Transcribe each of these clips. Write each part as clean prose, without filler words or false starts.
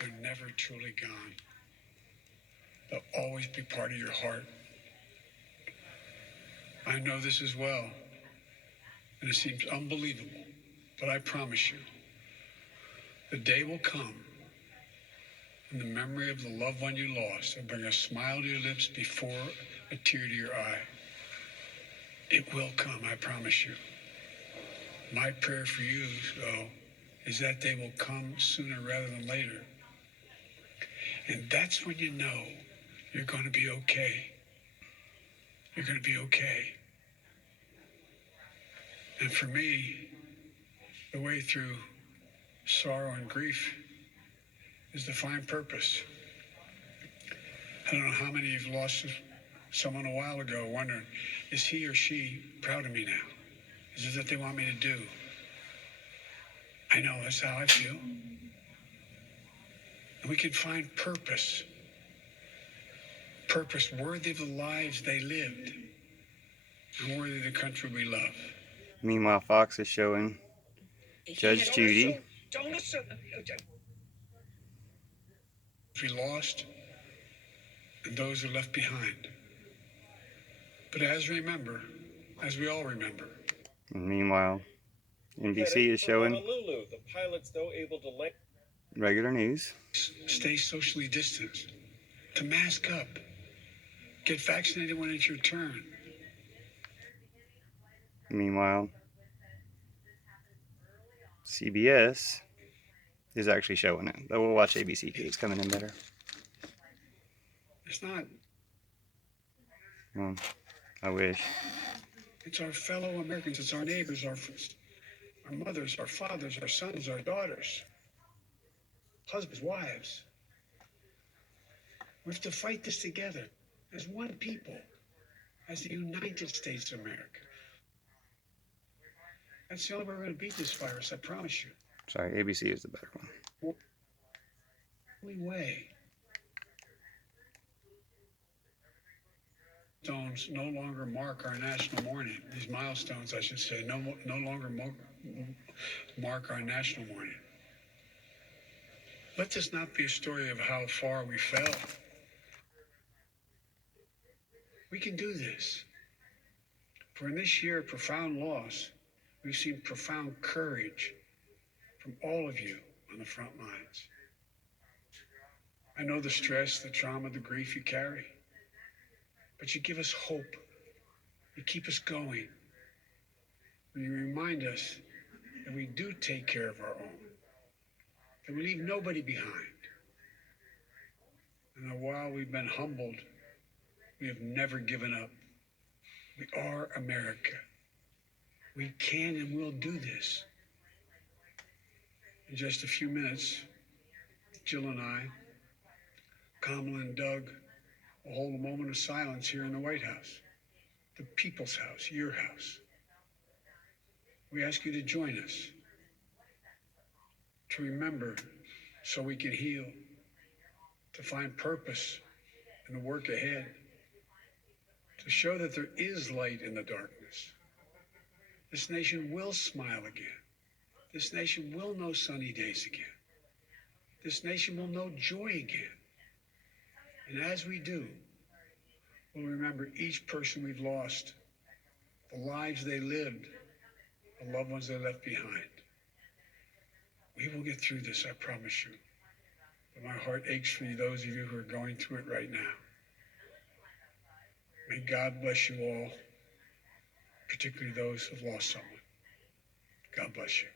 They're never truly gone. They'll always be part of your heart. I know this as well, and it seems unbelievable, but I promise you, the day will come and the memory of the loved one you lost will bring a smile to your lips before a tear to your eye. It will come, I promise you. My prayer for you, though, is that day will come sooner rather than later. And that's when you know you're going to be okay. You're going to be okay. And for me, the way through sorrow and grief is to find purpose. I don't know how many of you lost someone a while ago wondering, is he or she proud of me now? Is it what they want me to do? I know that's how I feel. And we can find purpose. Purpose worthy of the lives they lived and worthy of the country we love. Meanwhile, Fox is showing Judge Judy. We lost and those who are left behind. But as we all remember. And meanwhile, NBC is showing regular news. Stay socially distanced, to mask up, get vaccinated when it's your turn. Meanwhile, CBS is actually showing it. But we'll watch ABC because it's coming in better. It's not. Well, I wish. It's our fellow Americans. It's our neighbors, our mothers, our fathers, our sons, our daughters, husbands, wives. We have to fight this together as one people, as the United States of America. That's the only way we're going to beat this virus, I promise you. Sorry, ABC is the better one. Only way. Milestones no longer mark our national mourning. These milestones, I should say, no longer mark our national mourning. Let this not be a story of how far we fell. We can do this. For in this year of profound loss, we've seen profound courage from all of you on the front lines. I know the stress, the trauma, the grief you carry, but you give us hope. You keep us going. You remind us that we do take care of our own, that we leave nobody behind. And that while we've been humbled, we have never given up. We are America. We can and will do this. In just a few minutes, Jill and I, Kamala and Doug, will hold a moment of silence here in the White House, the people's house, your house. We ask you to join us, to remember so we can heal, to find purpose in the work ahead, to show that there is light in the darkness. This nation will smile again. This nation will know sunny days again. This nation will know joy again. And as we do, we'll remember each person we've lost, the lives they lived, the loved ones they left behind. We will get through this, I promise you. But my heart aches for you, those of you who are going through it right now. May God bless you all, particularly those who've lost someone. God bless you.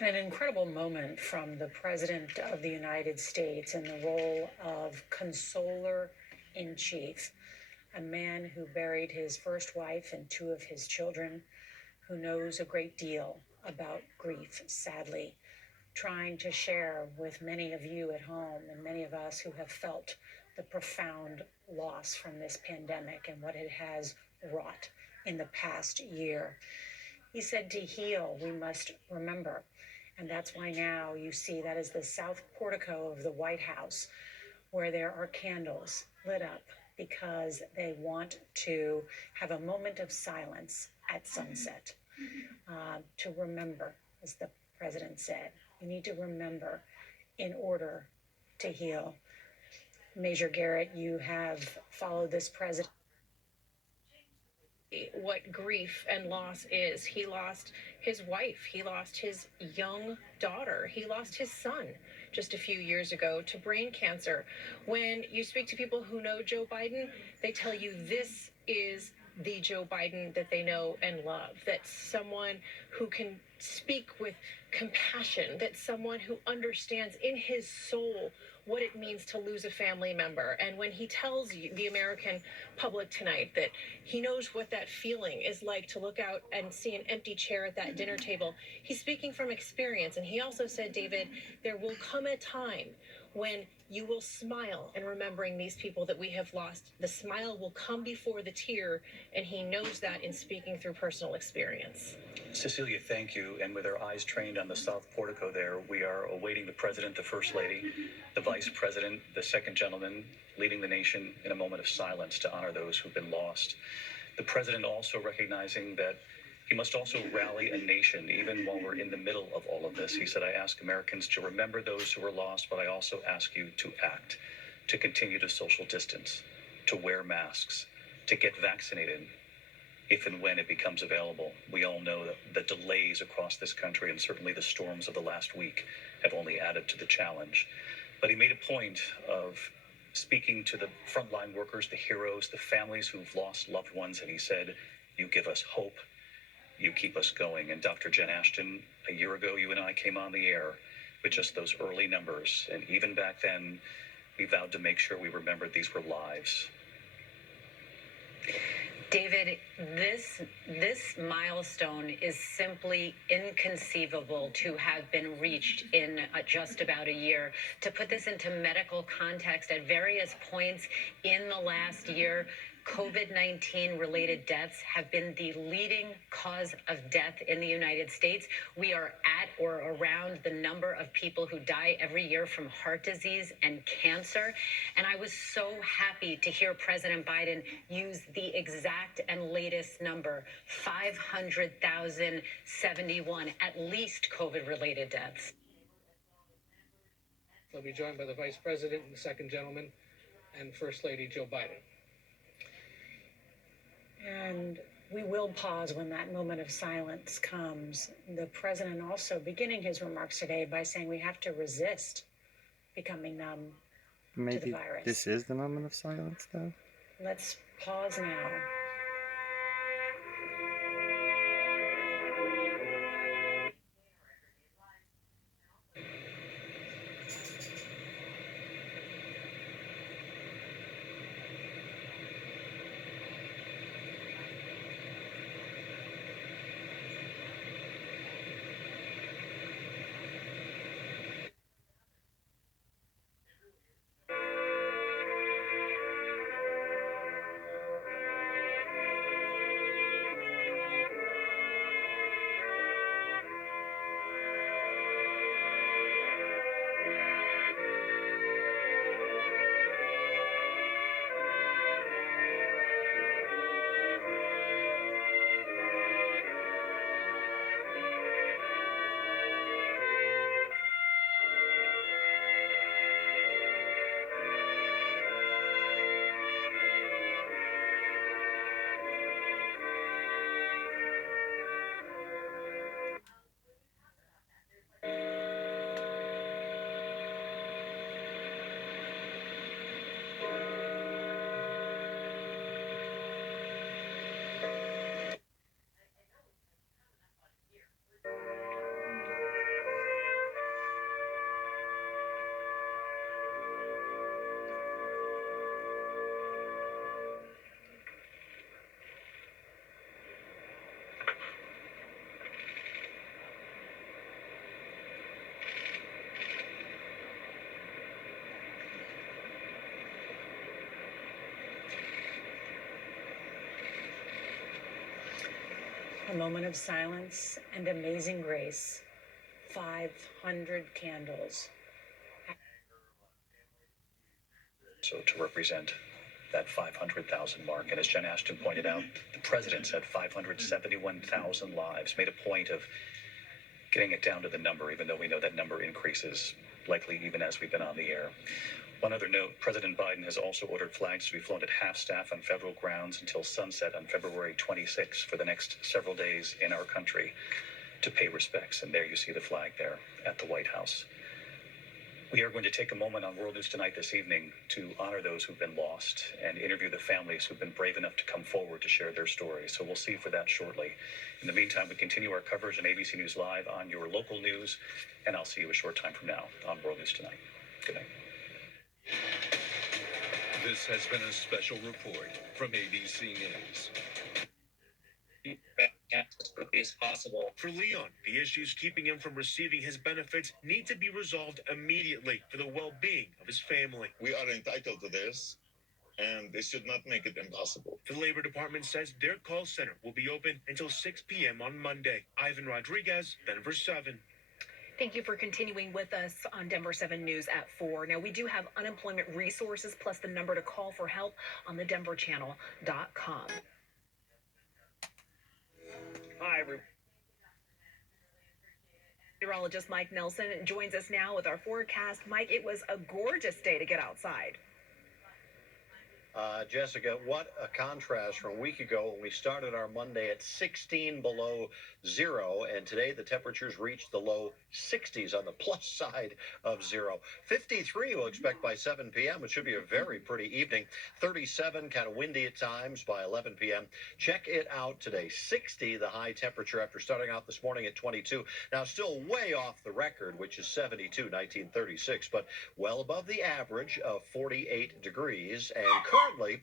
An incredible moment from the President of the United States in the role of consoler-in-chief, a man who buried his first wife and two of his children, who knows a great deal about grief, sadly, trying to share with many of you at home and many of us who have felt the profound loss from this pandemic and what it has wrought in the past year. He said to heal, we must remember. And that's why now you see that is the south portico of the White House, where there are candles lit up because they want to have a moment of silence at sunset. to remember, as the president said. We need to remember in order to heal. Major Garrett, you have followed this president. What grief and loss is. He lost his wife, he lost his young daughter, he lost his son just a few years ago to brain cancer. When you speak to people who know Joe Biden, they tell you this is the Joe Biden that they know and love, that someone who can speak with compassion, that someone who understands in his soul what it means to lose a family member. And when he tells you, the American public tonight, that he knows what that feeling is like to look out and see an empty chair at that dinner table, he's speaking from experience. And he also said, David, there will come a time when you will smile in remembering these people that we have lost. The smile will come before the tear, and he knows that in speaking through personal experience. Cecilia, thank you. And with our eyes trained on the South Portico there, we are awaiting the President, the First Lady, the Vice President, the Second Gentleman, leading the nation in a moment of silence to honor those who've been lost. The President also recognizing that he must also rally a nation, even while we're in the middle of all of this. He said, I ask Americans to remember those who were lost, but I also ask you to act, to continue to social distance, to wear masks, to get vaccinated if and when it becomes available. We all know that the delays across this country and certainly the storms of the last week have only added to the challenge. But he made a point of speaking to the frontline workers, the heroes, the families who've lost loved ones, and he said, you give us hope. You keep us going. And Dr. Jen Ashton, a year ago, you and I came on the air with just those early numbers. And even back then, we vowed to make sure we remembered these were lives. David, this milestone is simply inconceivable to have been reached in just about a year. To put this into medical context, at various points in the last year, COVID-19 related deaths have been the leading cause of death in the United States. We are at or around the number of people who die every year from heart disease and cancer. And I was so happy to hear President Biden use the exact and latest number, 500,071, at least COVID-related deaths. They'll be joined by the Vice President and the Second Gentleman and First Lady Joe Biden. And we will pause when that moment of silence comes. The president also beginning his remarks today by saying we have to resist becoming numb to the Maybe virus. this is the moment of silence, though. Let's pause now. A moment of silence and amazing grace. 500 candles. So to represent that 500,000 mark. And as Jen Ashton pointed out, the president said 571,000 lives, made a point of getting it down to the number, even though we know that number increases, likely even as we've been on the air. One other note, President Biden has also ordered flags to be flown at half staff on federal grounds until sunset on February 26 for the next several days in our country to pay respects. And there you see the flag there at the White House. We are going to take a moment on World News Tonight this evening to honor those who've been lost and interview the families who've been brave enough to come forward to share their stories. So we'll see you for that shortly. In the meantime, we continue our coverage on ABC News Live on your local news, and I'll see you a short time from now on World News Tonight. Good night. This has been a special report from ABC News. As quickly as possible. For Leon, the issues keeping him from receiving his benefits need to be resolved immediately for the well-being of his family. We are entitled to this, and they should not make it impossible. The Labor Department says their call center will be open until 6 p.m. on Monday. Ivan Rodriguez, Denver 7. Thank you for continuing with us on Denver 7 News at 4. Now, we do have unemployment resources plus the number to call for help on the denverchannel.com. Hi, meteorologist Mike Nelson joins us now with our forecast. Mike, it was a gorgeous day to get outside. Jessica, what a contrast from a week ago when we started our Monday at 16 below zero, and today the temperatures reached the low 60s on the plus side of zero. 53 we'll expect by 7 p.m. It should be a very pretty evening. 37, kind of windy at times by 11 p.m. Check it out today. 60 the high temperature after starting out this morning at 22. Now still way off the record, which is 72, 1936, but well above the average of 48 degrees, and currently